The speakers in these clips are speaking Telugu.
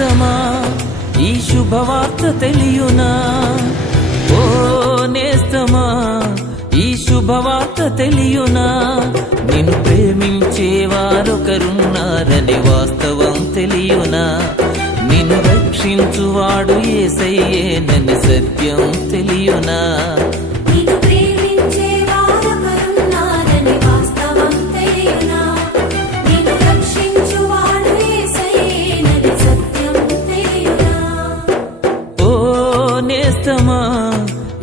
నేస్తమా ఈ శుభవార్త తెలియునా, ఓ నేస్తమా ఈ శుభవార్త తెలియునా, నిన్ను ప్రేమించేవారొకరున్నారని వాస్తవం తెలియునా, నిన్ను రక్షించువాడు యేసయ్యేనని సత్యం తెలియునా. నేస్తమా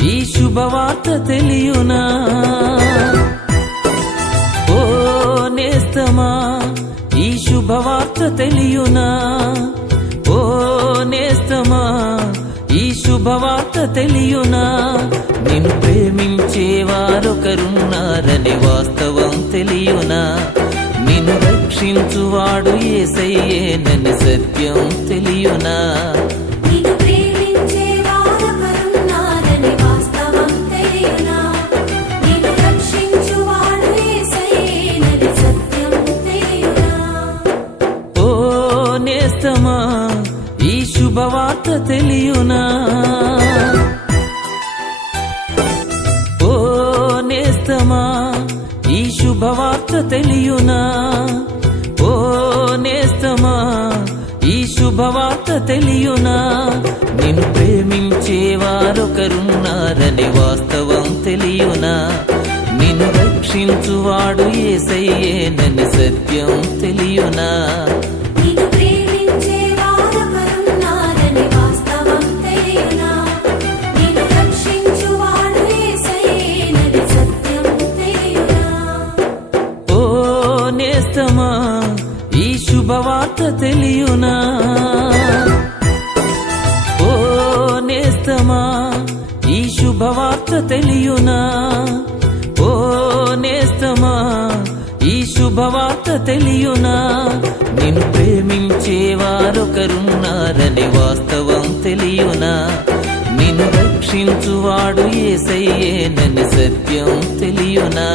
ఈ శుభవార్త తెలియునా, ఓ నేస్తమా ఈ శుభవార్త తెలియునా, ఓ నేస్తమా ఈ శుభవార్త తెలియునా, నిన్ను ప్రేమించేవారొకరున్నారని వాస్తవం తెలియునా, నిన్ను రక్షించువాడు యేసయ్యేనని సత్యం తెలియునా. నేస్తమా ఈ శుభవార్త తెలియునా, ఓ నేస్తమా ఈ శుభవార్త తెలియునా, ఓ నేస్తమా ఈ శుభవార్త తెలియునా, నిన్ను ప్రేమించేవారొకరున్నారని వాస్తవం తెలియునా, నిన్ను రక్షించువాడు యేసయ్యేనని సత్యం తెలియునా. నేస్తమా ఈ శుభవార్త తెలియునా, ఓ నేస్తమా ఈ శుభవార్త తెలియునా, ఓ నేస్తమా ఈ శుభవార్త తెలియునా, నిన్ను ప్రేమించేవారొకరున్నారని వాస్తవం తెలియునా, నిన్ను రక్షించువాడు యేసయ్యేనని సత్యం తెలియునా.